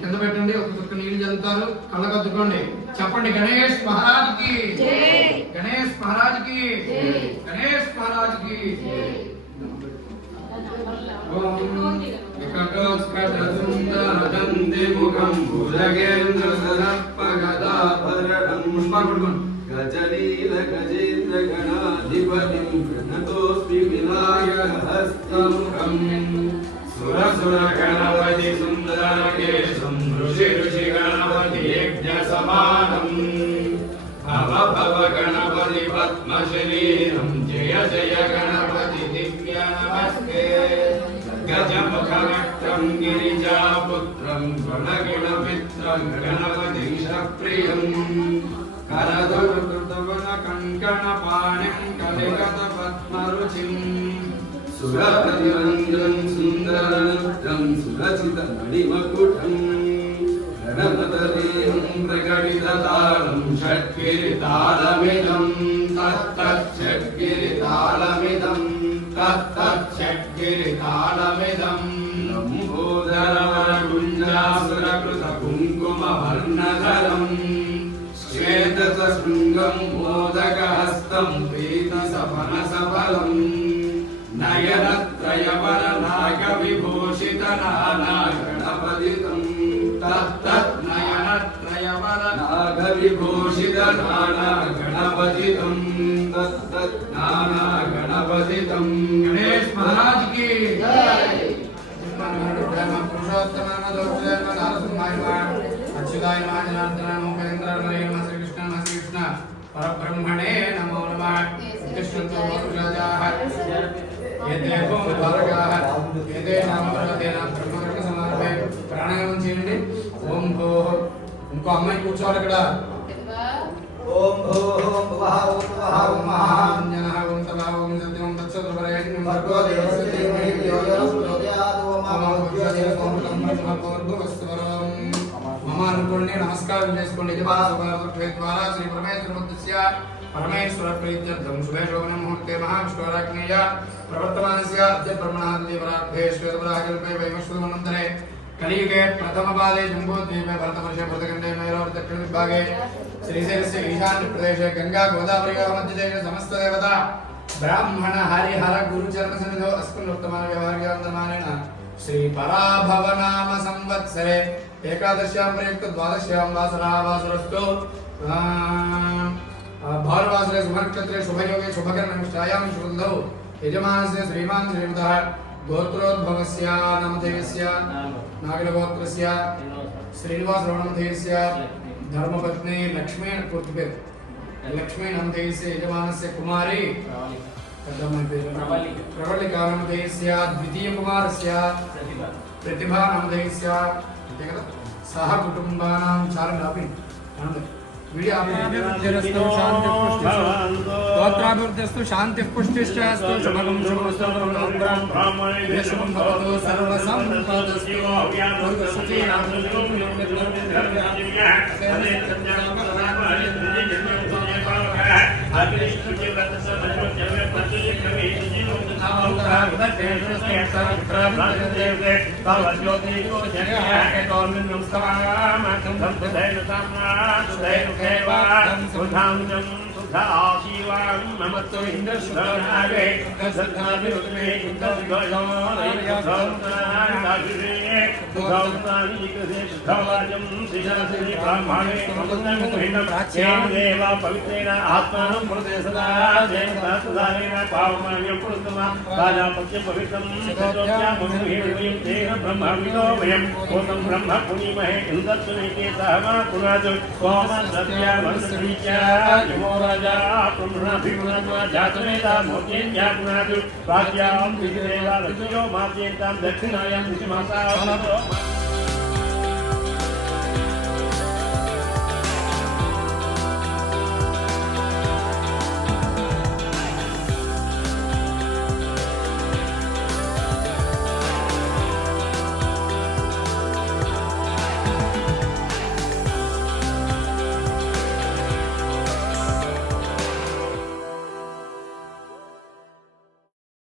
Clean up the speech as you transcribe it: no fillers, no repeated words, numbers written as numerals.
కింద పెట్టండి. ఒక చుక్క నీళ్లు చల్లుతారు, కళ్ళకద్దుకోండి. చెప్పండి గణేష్ మహారాజ్ కి, గణేష్ మహారాజ్ కి, గణేష్ మహారాజ్ కి. గజలీల గజేంద్ర గణాధిపతిం ప్రణతోస్మి వినాయకహస్తముఖం సురసుర గణపతి సుందరకేశం ఋషి ఋషి గణపతి యజ్ఞ సమానం భవ భవ గణపతి పద్మశరీరం జయ జయ గణపతి దివ్య నమస్తే గజముఖనక్తం గిరిజాపుత్రం గణగణమిత్రం గణపతి ప్రియం కరధరుతవన కంకణ పాణిం కలిగత పద్మరుచిం సురపతివంద్రం సుందరనృత్యం సురచిత మణిమకుటం గణపతదేహం ప్రకటితతాళం షట్గిరితాళమిదం తత్తచ్చట్గిరితాళమిదం తత్తచ్చట్గిరితాళమిదం లంబోదరవరగుంజాసురకృత కుంకుమవర్ణధరం శ్వేతశృంగం మోదకహస్తం పీతసపనసఫలం నయనత్రయవరనాగవిభూషితనానాగణపతితం తత్తనయనత్రయవరనాగవిభూషితనానాగణపతితం తత్తనానాగణపతితం. గణేష్ మహారాజ్ కి అచ్యుతాయ శ్రీకృష్ణ పరబ్రహ్మణే నమో నమః. కృష్ణతో ప్రాణాయామం చేయండి. ఓం భో. ఇంకో అమ్మాయి కూర్చోవాలి ఇక్కడ. ఓం భో ఓం భువః ఓం భువః ఓం మహాజ్ఞానః ఓం తపః ఓం సత్యం తత్సత్వరేణ్యం భర్గో దేవస్య ధీమహి ధియో యో ప్రచోదయాత్. ఓం మహాభూర్భువస్సువరం మమ అనుకోండి. నమస్కారం చేసుకోండి. ద్వారా శ్రీ పరమేశ్వరమూర్తిస్య పరమేశ్వర ప్రీత్యర్థం శుభే శోభనే ముహూర్తే మహావిష్ణురాజ్ఞేయ ప్రవర్తమానస్య అద్య బ్రహ్మణాదివరార్థే శ్వేతవరాహకల్పే వైవస్వతమనంతరే కలియుగే ప్రథమపాదే జంబూద్వీపే భరతవర్షే భరతఖण्डे नैऋत्य दक्षिण विभागे श्रीशैलस्य ईशान्य प्रदेशे गंगा गोदावरी मध्यदेशे समस्त देवता ब्राह्मण हरिहर गुरुचरण सन्निधौ अस्मिन् वर्तमान व्यवहार्यान्तमानेन श्री पराभव नाम संवत्सरे एकादश्यां प्रयुक्त द्वादश्यां वासरः वासरस्तु भानुवासरे शुभनक्षत्रे शुभयोगे शुभकरणनिष्ठायां शुभन्दौ यजमानस्य श्रीमान् श्रीमतः गोत्रोद्भवस्य नामधेयस्य नागलगोत्रस्य श्रीनिवासरमणमधेयस्य धर्मपत्नी लक्ष्मी पूर्तिपेर लक्ष्मी नामधेयस्य यजमानस्य कुमारी प्रवलिका नामधेयस्य द्वितीय कुमारस्य प्रतिभा नामधेयस्य सह कुटुम्बानां चारणापि स्तोत्राभिवृद्धिस्तु शान्तिः पुष्टिश्चास्तु शुभगं शुभमस्तु शुभं भवतु सर्वसम्पदस्तु आशीवां ममत्व इंद्रशुभनागे कसद्धाभिरुद्रे इंद्रशुभनागे दुःखौतानिकसे शुद्धवाजं श्रीशास्त्री ब्राह्मणे ममत्वमुहिनं देवा पवित्रेण आत्मानं प्रदे सदा जैन सहस्रधारेण पावमान्यं पुरुषमा राजापत्य पवित्रं सत्योत्यामुहिं तेन ब्रह्मविदो वयं कोतं ब्रह्म पुनीमहे इंद्रत्वनेके सहमा पुनातु सोमं सत्यावंशरीच्या यमोराज ब्रह्मभिमुनत्वा जातवेदा मोचेत्या पुनातु प्राच्यां विजयेवा लक्ष्यो मात्येतां दक्षिणायां दिशमासा